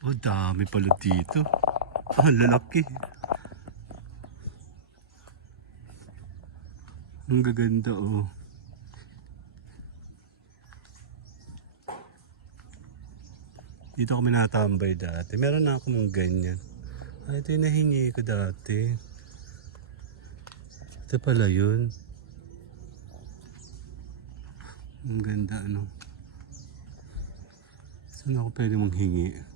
Oh, dami pala dito. Ah, lalaki. Ang gaganda, oh. Dito kami natambay dati. Meron na ako ng ganyan. Ay, ito yung nahingi ko dati. Ito pala yun. Ang ganda, ano. Saan ako pwede manghingi?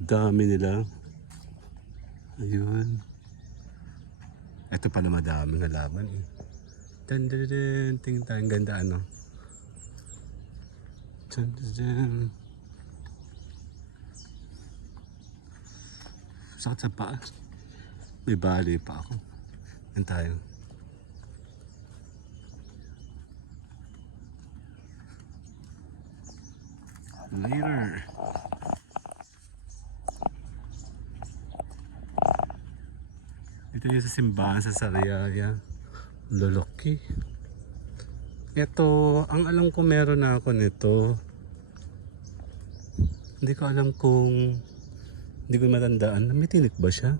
Dami nila. Ayun. Ito pala madaming halaman eh. Dandadadun. Tingin tayo. Ang ganda, ano. Dandadadun. Sakit sa paa. May bali pa ako. Yan tayo. Later. Dito yung sa simbahan sa Sariaya. Loloki. Ito, ang alam ko meron na ako nito. Hindi ko alam kung hindi ko matandaan. May tinik ba siya?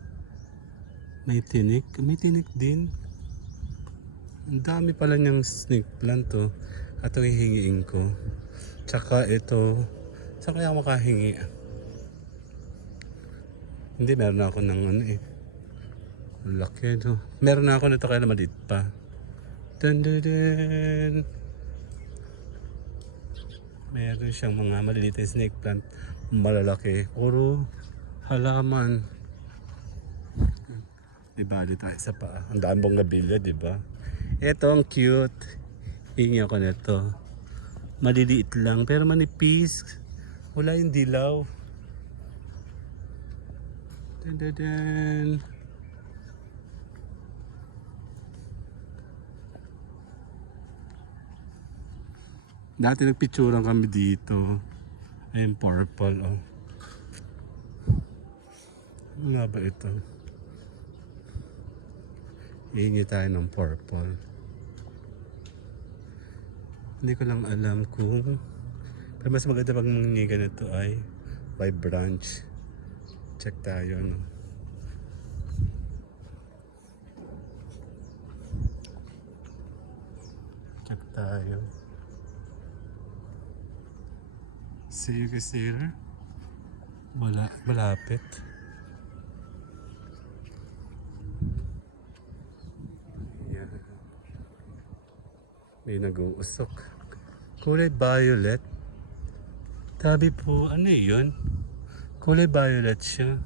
May tinik? May tinik din. Ang dami pala niyang snake plant to. At ito hihingiin ko. Tsaka ito. Saan kaya ako makahingi? Hindi, meron na ako ng ano eh. Laki ito. Meron na ako nito kaya na maliit pa. Dun dun dun. Meron siyang mga maliliit na snake plant. Malalaki. Puro halaman. Diba dito tayo sa paa. Ang dami bong gabilya, diba? Ito ang cute. Hingi ako nito. Maliliit lang pero manipis. Wala yung dilaw. Dun dun dun. Dati nagpicturean kami dito. Ayun, purple, oh. Ano nga ba ito? Hihingi tayo ng purple. Hindi ko lang alam kung... Pero mas maganda pag mangingi ka nito ay by branch. Check tayo, no? Check tayo. See you guys later. Wala, malapit. Yan. May nag-uusok. Kulay violet. Tabi po, ano yun? Kulay violet siya.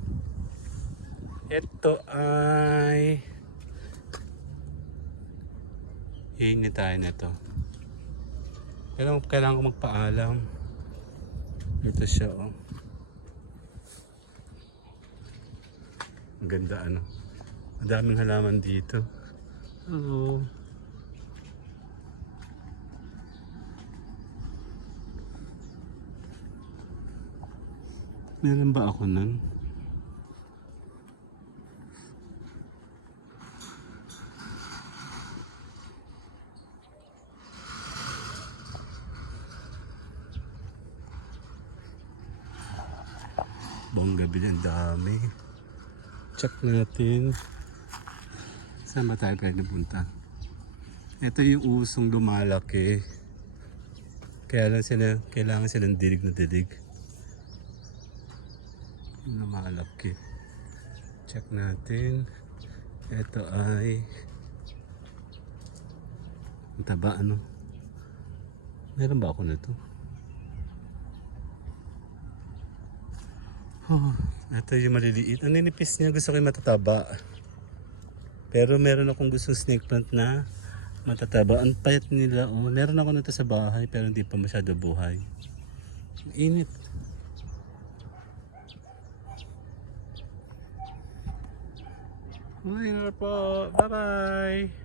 Ito ay... Hihingi tayo na to. Kailangan ko magpaalam. Ito siya, oh. Ang ganda, ano. Ang daming halaman dito. Oo. Meron ba ako nun? Buong gabi ang dami. Check natin. Saan ba tayo pwede punta? Ito yung usong lumalaki. Kaya lang sila, kailangan silang dilig na dilig. Yung lumalaki. Check natin. Ito ay ang taba, ano? Meron ba ako nito? Oh, ito yung maliliit. Ang ninipis niya, gusto ko yung matataba. Pero meron akong gustong snake plant na matataba. Ang payat nila. Oh, meron ako nito sa bahay pero hindi pa masyado buhay. Init. Later po. Bye-bye.